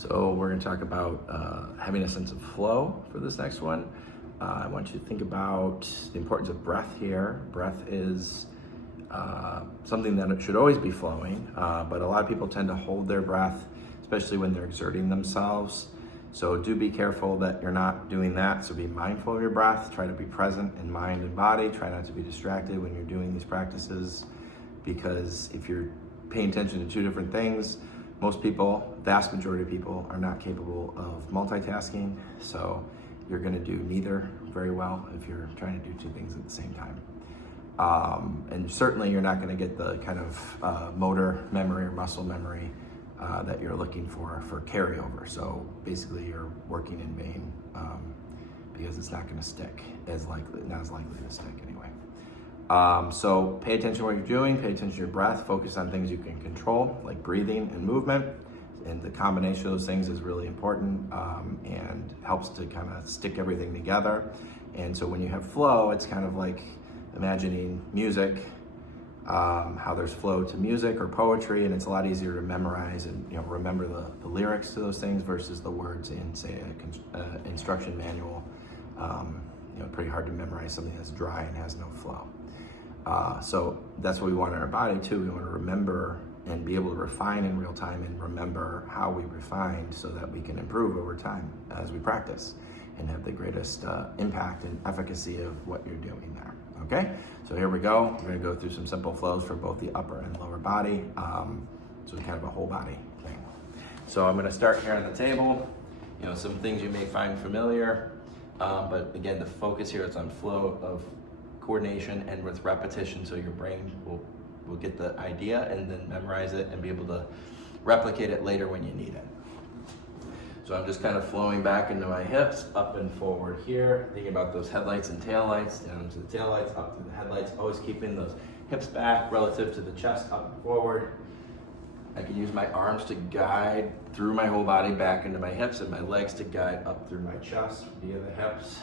So we're going to talk about having a sense of flow for this next one. I want you to think about the importance of breath here. Breath is something that it should always be flowing, but a lot of people tend to hold their breath, especially when they're exerting themselves. So do be careful that you're not doing that. So be mindful of your breath. Try to be present in mind and body. Try not to be distracted when you're doing these practices, because if you're paying attention to two different things, most people, vast majority of people, are not capable of multitasking. So you're going to do neither very well if you're trying to do two things at the same time. And certainly you're not going to get the kind of motor memory or muscle memory that you're looking for carryover. So basically you're working in vain because it's not going to stick not as likely to stick anyway. So pay attention to what you're doing, pay attention to your breath, focus on things you can control, like breathing and movement. And the combination of those things is really important and helps to kind of stick everything together. And so when you have flow, it's kind of like imagining music, how there's flow to music or poetry, and it's a lot easier to memorize and remember the lyrics to those things versus the words in, say, an instruction manual. Pretty hard to memorize something that's dry and has no flow. So that's what we want in our body too. We want to remember and be able to refine in real time and remember how we refined so that we can improve over time as we practice and have the greatest impact and efficacy of what you're doing there. Okay, so here we go. We're going to go through some simple flows for both the upper and lower body. So kind of a whole body thing. So I'm going to start here on the table. Some things you may find familiar, but again, the focus here is on flow of coordination and with repetition, so your brain will get the idea and then memorize it and be able to replicate it later when you need it. So I'm just kind of flowing back into my hips, up and forward here, thinking about those headlights and taillights, down to the taillights, up to the headlights, always keeping those hips back relative to the chest, up and forward. I can use my arms to guide through my whole body back into my hips and my legs to guide up through my chest via the hips.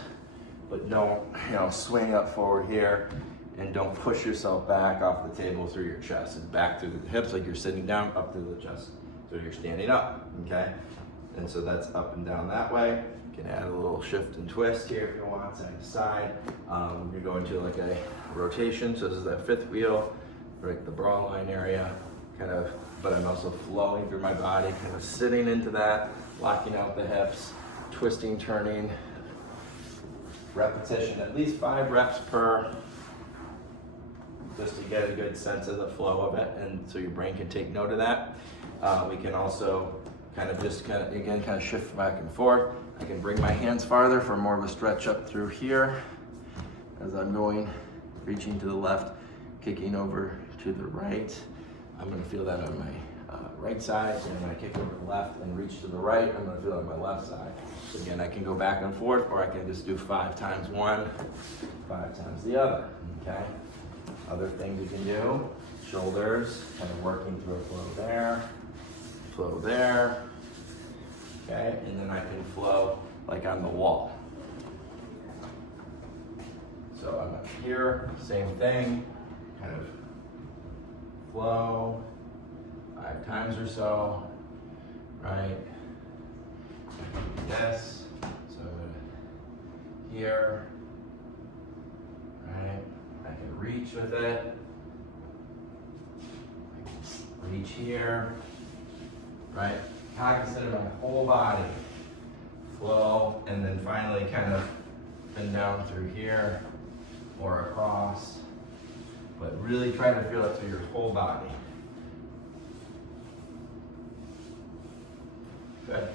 But don't, swing up forward here and don't push yourself back off the table through your chest and back through the hips like you're sitting down, up through the chest. So you're standing up, okay? And so that's up and down that way. You can add a little shift and twist here if you want, side to side. You're going to like a rotation. So this is that fifth wheel, like the bra line area, but I'm also flowing through my body, kind of sitting into that, locking out the hips, twisting, turning, repetition, at least 5 reps per, just to get a good sense of the flow of it, and so your brain can take note of that. We can also kind of shift back and forth. I can bring my hands farther for more of a stretch up through here as I'm going, reaching to the left, kicking over to the right. I'm going to feel that on my right side, and when I kick over to the left and reach to the right, I'm going to feel it on my left side. So again, I can go back and forth, or I can just do 5 times one, 5 times the other, okay? Other things you can do, shoulders, kind of working through a flow there, okay? And then I can flow like on the wall. So I'm up here, same thing, kind of flow 5 times or so, right? This, so here, right? I can reach with it, reach here, right? Cognizant of my whole body, flow, and then finally kind of bend down through here or across, but really try to feel it through your whole body. Good.